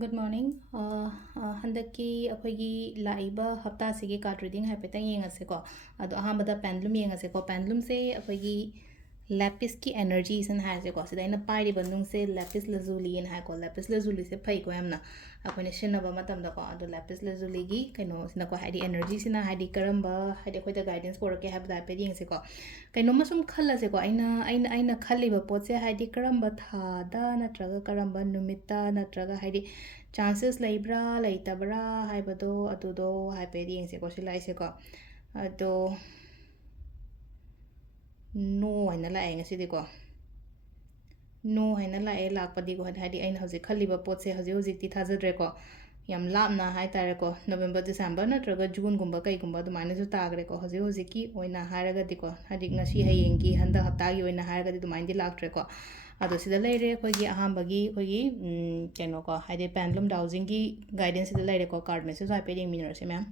Good morning. Handaki akhoi laiba hafta sigi card reading haipetang yengaseko. Ado ahambada pendulum yengaseko. Pendulum se akhoi lapis ki energy san haiseko. Sida ina pairi bandung se lapis lazuli in haiko. Lapis lazuli se pai ko yamna. Akhoi ne shinaba matam dako. Ado lapis lazuli gi kaino sina ko haidi energy sina haidi karamba haidi akhoi da guidance porake haibada haipedi yengaseko. Kaino masum khalla seko. Aina khalliba pot se haidi karamba thada natraga karamba numita natraga haidi chances leibra leitabra haibado adudo haipedi yengseko silaiseko ado no haina la engasidiko no haina la e lakpadi ko hadi aina hojik khaliba potse hojik ti thajadreko yam lapna hai tareko November December natraga June gumba kai gumba dumaina ju tagreko hojik ki oina haraga diko hadi ngasi hayengi handa haptagi oina haraga di dumaina di laktreko ado sida leire khoi ahambagi khoi keno ko haide pendulum dowsing gi guidance sida leire ko card message hai pe ding minor se ma'am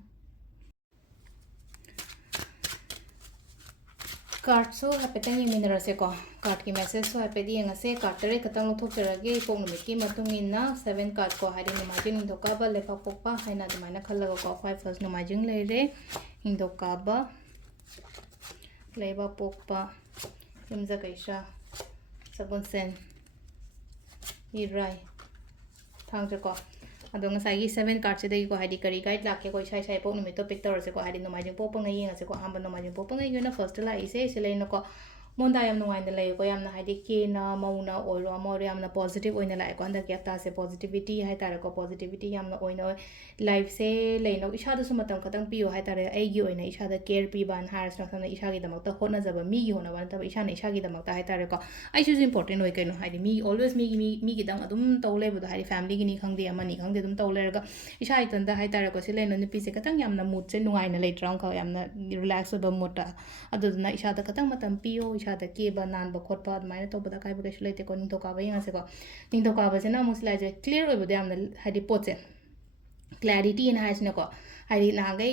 card so hapetang yung minor se ko card ki message so hai pe ding ase card tere katang lo thok charage ipong numit ki matung inna 7 card ko haide numajing indoka ba lepa pokpa haina dumaina khalaga ko 5 first numajing leire indoka ba leba pokpa yumza kaisha sabon sen irai thang ko ado ngasai 7 card se dai ko hadi kari guide lak ke ko sai sai po numit to pick tor se ko hadi no majing po pangai yeng se ko hamba no majing po pangai yuna first la ise se le no ko monda yam nuai na le ko yam na hadi ke na mauna oiro amore yam na positive oina la ko anda ke ta se positivity hai tare ko positivity yam na oina life se le no isha da sumatam khatang piyo hai tare ai gi oina isha da care pi ban hars na thana isha gi damak ta hona jaba mi gi hona ban ta isha na isha gi damak ta hai tare ko ai su important oi kaino hadi mi always mi gi dang adum to le bu hadi family gi ni khangde amani khangde dum to le ga isha itan da hai tare ko se le no nupi se katang yam na mood se nuai na le trang ka yam na relax ba mota adu na isha da katang matam piyo isha da ke ba nan ba khot pa admaina to ba da kai ba ke shule te ko ning to ka ba yang se ko ning to ka ba se na musla je clear oi bu de am na hadi pot se clarity in has ne ko hadi na gai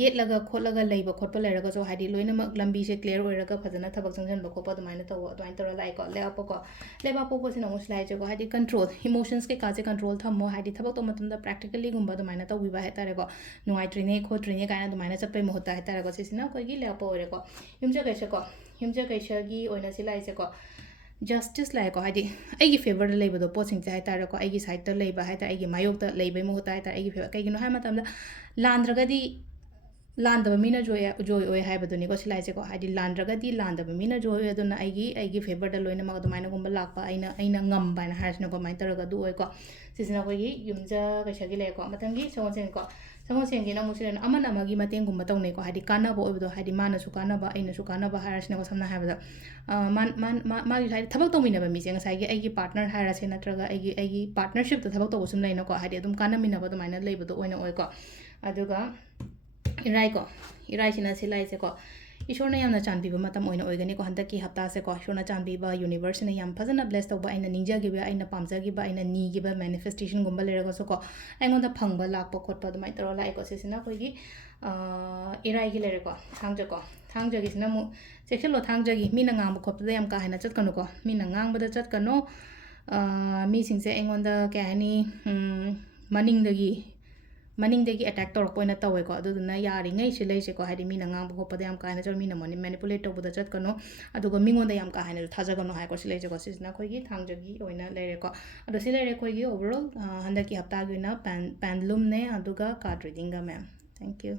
yet laga khot laga leiba khot pa leraga so hadi loina mak lambi se clear oi raga phajana thabak jangjan ba khopa admaina to admaina to lai ko le apo ko leba po ko sina musla je ko hadi control emotions ke ka je control thammo hadi thabak to matum da practically gumba admaina to wiba he tare ko nuai trine kho trine ka na admaina chapai mohta he tare ko sina ko gi le apo ore ko yumja kaisa gi oina silai se ko justice like ko hadi ai gi favor le ba do posting chai tar ko ai gi side ta le ba hai ta ai gi mayok ta le ba mo ta ta ai gi favor kai gi no hai matam da landraga di landa ba mina joy oi hai ba do ni ko silai se ko hadi landraga di landa ba mina joy oi do na ai gi favor da loina ma do maina gum ba lak pa aina ngam ba na has na ko mai tar ga du oi ko sisina ko gi yumja ka shagi le ko matang gi songon sen ko songon sen gi na musilen amana ma gi mateng gum ba tong ne ko hadi kana bo oi do hadi mana su kana ba aina su kana ba haras na ko samna hai ba da मा थबक तौमीनब मीसे ngasai gi partner haira se natraga ai partnership ta thabak to sum leina ko hadi adum kana minaba dumaina leibado oina oi ko aduga irai sina silai se ko ishorna yamna chanbiba matam oina oigani ko handaki hapta se ko ishorna chanbiba universe na yam phajana bless tawba aina ningja gi ba aina pamja gi ba aina ni gi ba manifestation gumba leraga so ko aingonda phangba lakpa khotpa dumai taro lai ko sesina ko gi irai gi lere ko thangja gi sina mu section lo thangja gi mina ngang ba khotpa yam ka haina chat kanu ko mina ngang ba da chat kanu mi singse aingonda ka hani maning dagi attack tor ko na tawe ko adu na yari ngai se lei se ko hadi mina ngang ko pada yam ka na chor mina moni manipulate to buda chat kano adu go mingon da yam ka haina thaja gano hai ko se lei se ko sisna khoi gi thang jagi oina leire ko adu se leire khoi gi overall handaki hapta gi na pendulum ne adu ga card reading ga ma'am thank you